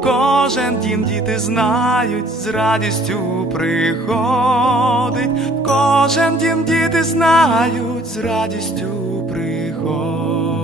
кожен дім діти знають, з радістю приходить, в кожен дім діти знають, з радістю приходить.